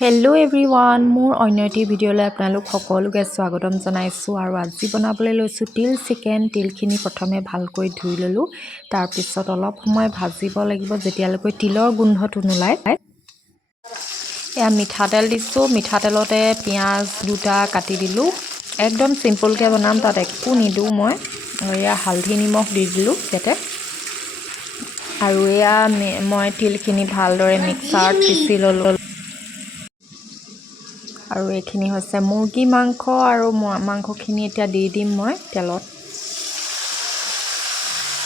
Hello' everyone মোৰ অন্য এটি ভিডিঅ'লৈ আপোনালোক সকলোকে স্বাগতম জনাইছোঁ আৰু আজি বনাবলৈ লৈছোঁ তিল চিকেন। তিলখিনি প্ৰথমে ভালকৈ ধুই ল'লোঁ, তাৰপিছত অলপ সময় ভাজিব লাগিব যেতিয়ালৈকে তিলৰ গোন্ধটো নোলায়। এয়া মিঠাতেল দিছোঁ, মিঠাতেলতে পিঁয়াজ দুটা কাটি দিলোঁ। একদম চিম্পুলকৈ বনাম, তাত একো নিদিওঁ মই। এয়া হালধি নিমখ দি দিলোঁ ইয়াতে। আৰু এয়া মই তিলখিনি ভালদৰে মিক্সাৰত পিচি ল'লোঁ। আৰু এইখিনি হৈছে মুৰ্গী মাংস, আৰু মাংসখিনি এতিয়া দি দিম মই তেলত।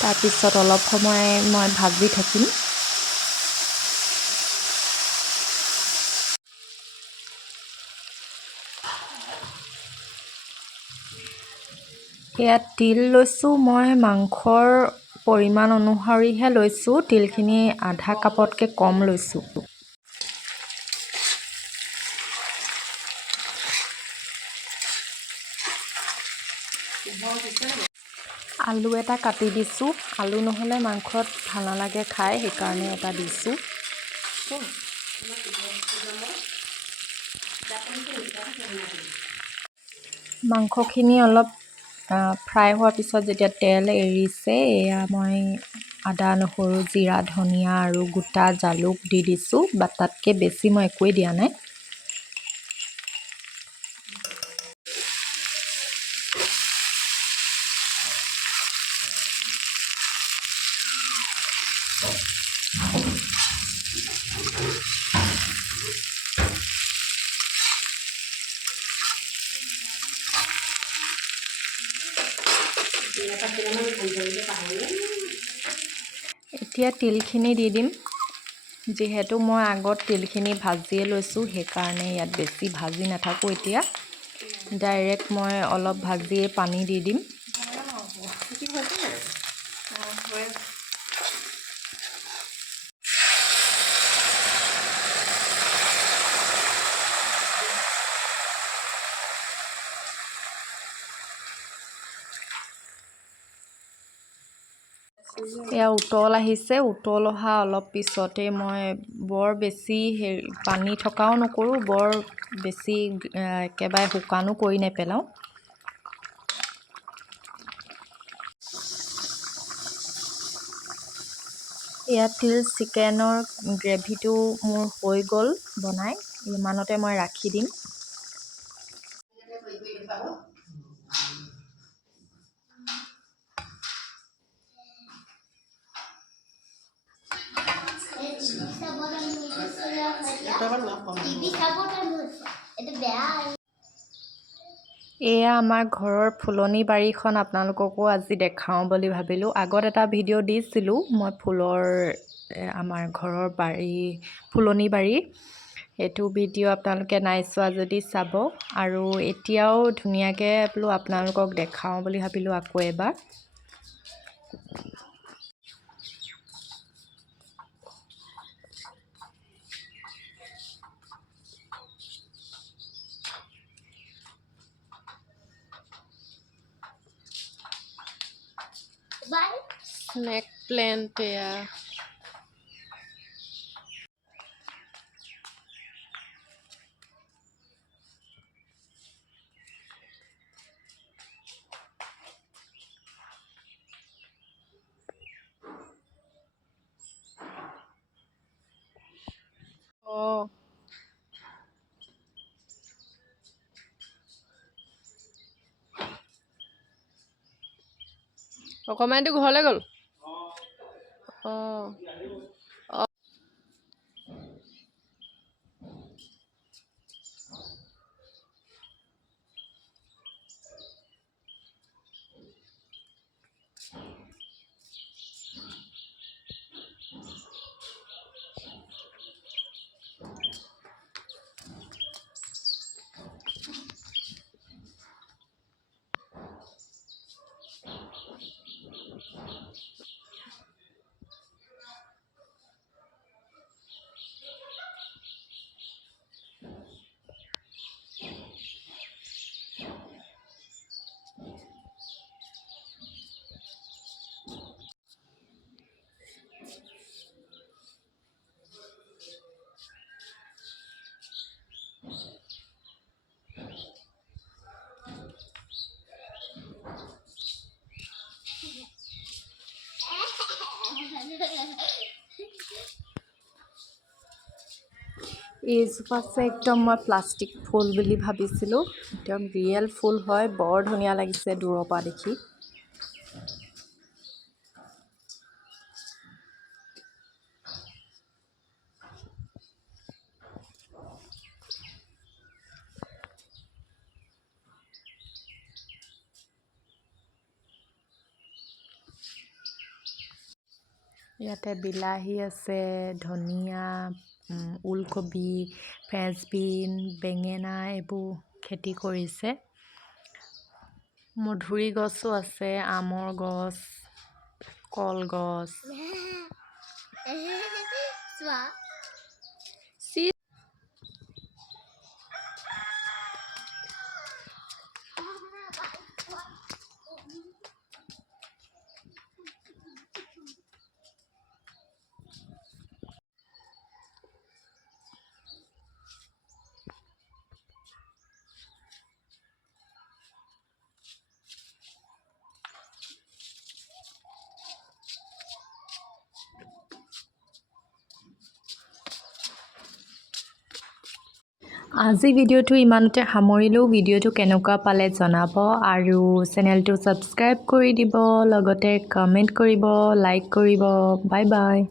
তাৰপিছত অলপ সময় মই ভাজি থাকিম। ইয়াত তিল লৈছোঁ মই, মাংসৰ পৰিমাণ অনুসৰিহে লৈছোঁ। তিলখিনি আধা কাপতকৈ কম লৈছোঁ। আলু এটা কাটি দিছোঁ, আলু নহ'লে মাংসত ভাল নালাগে খাই, সেইকাৰণে এটা দিছোঁ। মাংসখিনি অলপ ফ্ৰাই হোৱাৰ পিছত যেতিয়া তেল এৰিছে, এয়া মই আদা নহৰু জিৰা ধনিয়া আৰু গোটা জালুক দি দিছোঁ। বা তাতকৈ বেছি মই একোৱেই দিয়া নাই। এতিয়া তিলখিনি দি দিম। যিহেতু মই আগত তিলখিনি ভাজিয়ে লৈছোঁ, সেইকাৰণে ইয়াত বেছি ভাজি নাথাকোঁ। এতিয়া ডাইৰেক্ট মই অলপ ভাজিয়ে পানী দি দিম। এয়া উতল আহিছে, উতল অহা অলপ পিছতে মই বৰ বেছি পানী থকাও নকৰোঁ, বৰ বেছি একেবাৰে শুকানো কৰি নেপেলাওঁ। এয়া তিল চিকেনৰ গ্ৰেভিটো মোৰ হৈ গ'ল বনাই, ইমানতে মই ৰাখি দিম। এয়া আমাৰ ঘৰৰ ফুলনি বাৰীখন আপোনালোককো আজি দেখাওঁ বুলি ভাবিলোঁ। আগত এটা ভিডিঅ' দিছিলোঁ মই আমাৰ ঘৰৰ ফুলনি বাৰী। সেইটো ভিডিঅ' আপোনালোকে নাই চোৱা যদি চাব। আৰু এতিয়াও ধুনীয়াকৈ বোলো আপোনালোকক দেখাওঁ বুলি ভাবিলোঁ আকৌ এবাৰ। স্নেক প্লেন্ট এয়া অকণমানটো ঘৰলৈ গ'ল। এইজোপা আছে একদম মই প্লাষ্টিক ফুল বুলি ভাবিছিলোঁ, একদম ৰিয়েল ফুল হয়, বৰ ধুনীয়া লাগিছে দূৰৰ পৰা দেখি। ইয়াতে বিলাহী আছে, ধনিয়া, ওলকবি, ফ্ৰেঞ্চবিন, বেঙেনা এইবোৰ খেতি কৰিছে। মধুৰি গছো আছে, আমৰ গছ, কলগছ। আজি ভিডিঅ'টো ইমানতে সামৰিলোঁ। ভিডিঅ'টো কেনেকুৱা পালে জনাব আৰু চেনেলটো ছাবস্ক্ৰাইব কৰি দিব, লগতে কমেণ্ট কৰিব, লাইক কৰিব। Bye bye.